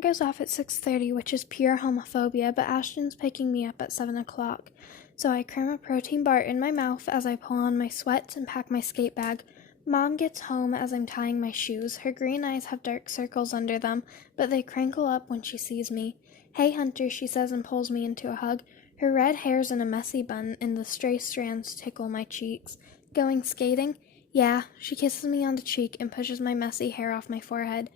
alarm goes off at 6:30, which is pure homophobia, but Ashton's picking me up at 7 o'clock. So I cram a protein bar in my mouth as I pull on my sweats and pack my skate bag. Mom gets home as I'm tying my shoes. Her green eyes have dark circles under them, but they crinkle up when she sees me. "Hey, Hunter," she says and pulls me into a hug. Her red hair's in a messy bun, and the stray strands tickle my cheeks. "Going skating?" "Yeah." She kisses me on the cheek and pushes my messy hair off my forehead.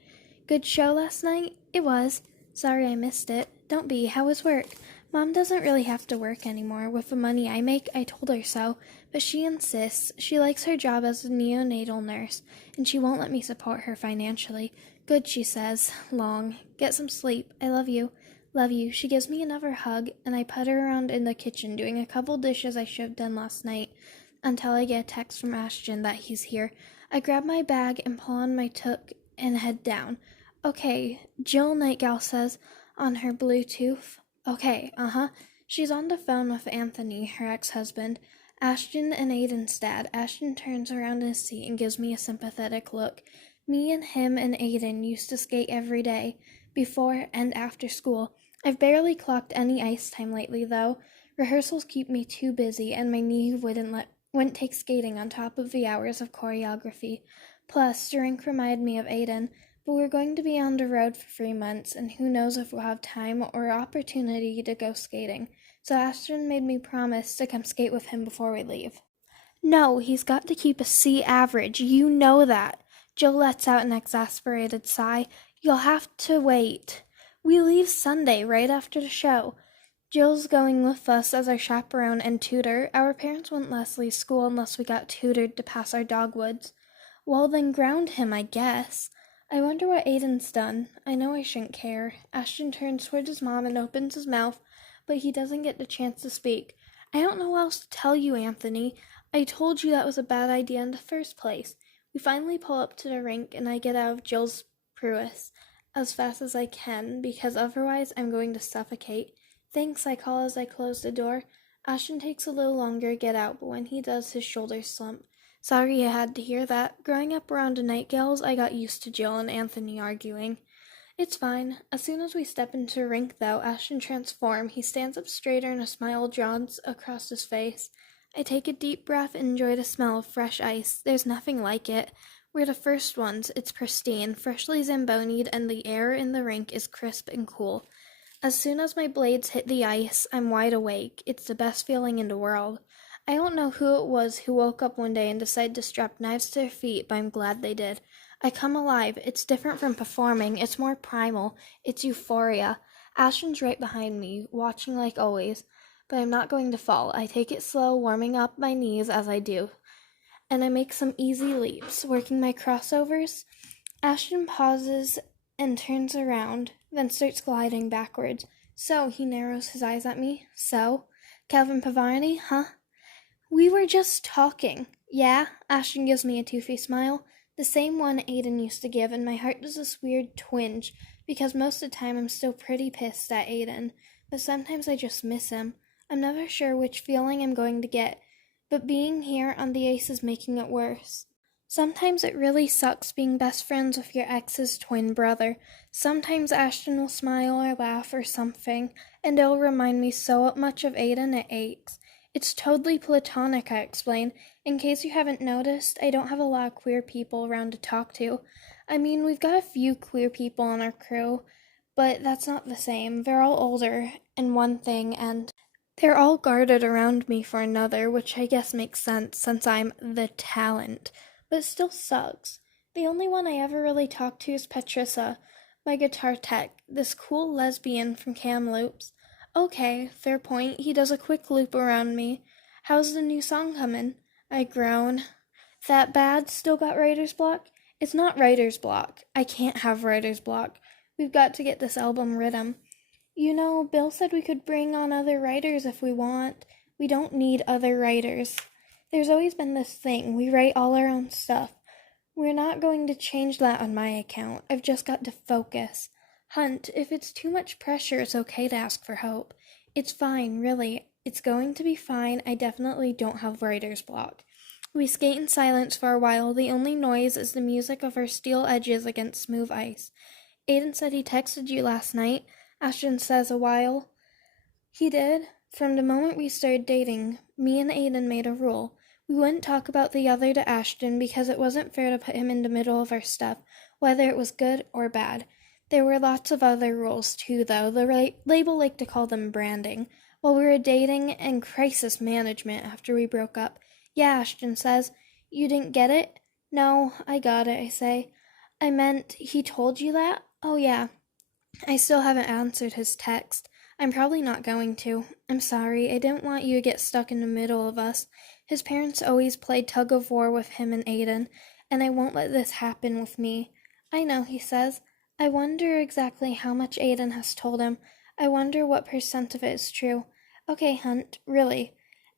"Good show last night?" "It was." "Sorry I missed it." "Don't be. How was work?" Mom doesn't really have to work anymore. With the money I make, I told her so, but she insists. She likes her job as a neonatal nurse, and she won't let me support her financially. "Good," she says. Long. "Get some sleep. I love you." "Love you." She gives me another hug, and I putter around in the kitchen doing a couple dishes I should have done last night, until I get a text from Ashton that he's here. I grab my bag and pull on my toque and head down. "Okay," Jill Nightgowl says on her Bluetooth. "Okay, She's on the phone with Anthony, her ex-husband. Ashton and Aiden's dad. Ashton turns around in his seat and gives me a sympathetic look. Me and him and Aiden used to skate every day, before and after school. I've barely clocked any ice time lately, though. Rehearsals keep me too busy, and my knee wouldn't take skating on top of the hours of choreography. Plus, drink reminded me of Aiden. But we're going to be on the road for 3 months, and who knows if we'll have time or opportunity to go skating. So Ashton made me promise to come skate with him before we leave." "No, he's got to keep a C average. You know that." Jill lets out an exasperated sigh. "You'll have to wait. We leave Sunday, right after the show." Jill's going with us as our chaperone and tutor. Our parents wouldn't let us leave school unless we got tutored to pass our dogwoods. "Well, then ground him, I guess." I wonder what Aiden's done. I know I shouldn't care. Ashton turns towards his mom and opens his mouth, but he doesn't get the chance to speak. "I don't know what else to tell you, Anthony. I told you that was a bad idea in the first place." We finally pull up to the rink, and I get out of Jill's Prius as fast as I can, because otherwise I'm going to suffocate. "Thanks," I call as I close the door. Ashton takes a little longer to get out, but when he does, his shoulders slump. "Sorry you had to hear that. Growing up around the Nightgowls, I got used to Jill and Anthony arguing." "It's fine." As soon as we step into the rink, though, Ashton transforms. He stands up straighter and a smile dawns across his face. I take a deep breath and enjoy the smell of fresh ice. There's nothing like it. We're the first ones. It's pristine, freshly zambonied, and the air in the rink is crisp and cool. As soon as my blades hit the ice, I'm wide awake. It's the best feeling in the world. I don't know who it was who woke up one day and decided to strap knives to their feet, but I'm glad they did. I come alive. It's different from performing. It's more primal. It's euphoria. Ashton's right behind me, watching like always, but I'm not going to fall. I take it slow, warming up my knees as I do, and I make some easy leaps, working my crossovers. Ashton pauses and turns around, then starts gliding backwards. "So," he narrows his eyes at me. "So? Calvin Pavarni, huh?" "We were just talking." "Yeah?" Ashton gives me a toothy smile, the same one Aiden used to give, and my heart does this weird twinge, because most of the time I'm still pretty pissed at Aiden, but sometimes I just miss him. I'm never sure which feeling I'm going to get, but being here on the ice is making it worse. Sometimes it really sucks being best friends with your ex's twin brother. Sometimes Ashton will smile or laugh or something, and it'll remind me so much of Aiden it aches. It's totally platonic, I explain. In case you haven't noticed, I don't have a lot of queer people around to talk to. I mean, we've got a few queer people on our crew, but that's not the same. They're all older in one thing, and they're all guarded around me for another, which I guess makes sense since I'm the talent. But it still sucks. The only one I ever really talk to is Patricia, my guitar tech, this cool lesbian from Kamloops. "Okay, fair point." He does a quick loop around me. "How's the new song coming?" I groan. "That bad? Still got writer's block?" "It's not writer's block. I can't have writer's block. We've got to get this album rhythm. You know, Bill said we could bring on other writers if we want. We don't need other writers. There's always been this thing. We write all our own stuff. We're not going to change that on my account. I've just got to focus. Hunt, if it's too much pressure, it's okay to ask for help. It's fine, really. It's going to be fine. I definitely don't have writer's block." We skate in silence for a while. The only noise is the music of our steel edges against smooth ice. Aiden said he texted you last night, Ashton says a while. He did. From the moment we started dating, me and Aiden made a rule. We wouldn't talk about the other to Ashton because it wasn't fair to put him in the middle of our stuff, whether it was good or bad. There were lots of other rules too, though. The label liked to call them branding. While we were dating and crisis management after we broke up. Yeah, Ashton says. You didn't get it? No, I got it, I say. I meant, he told you that? Oh, yeah. I still haven't answered his text. I'm probably not going to. I'm sorry, I didn't want you to get stuck in the middle of us. His parents always played tug-of-war with him and Aiden, and I won't let this happen with me. I know, he says. I wonder exactly how much Aiden has told him. I wonder what % of it is true. Okay, Hunt, really.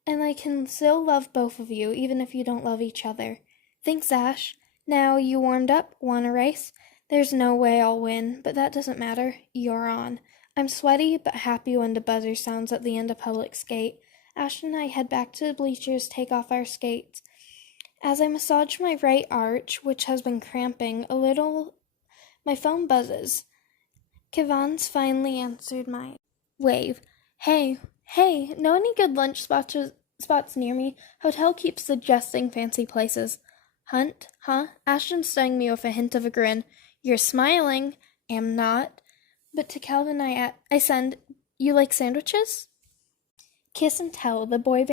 And I can still love both of you, even if you don't love each other. Thanks, Ash. Now, you warmed up? Want a race? There's no way I'll win, but that doesn't matter. You're on. I'm sweaty, but happy when the buzzer sounds at the end of public skate. Ashton and I head back to the bleachers, take off our skates. As I massage my right arch, which has been cramping a little, my phone buzzes. Kevan's finally answered my wave. Hey, know any good lunch spots near me? Hotel keeps suggesting fancy places. Hunt, huh? Ashton's studying me with a hint of a grin. You're smiling. Am not. But to Calvin I send, you like sandwiches? Kiss and tell, the boy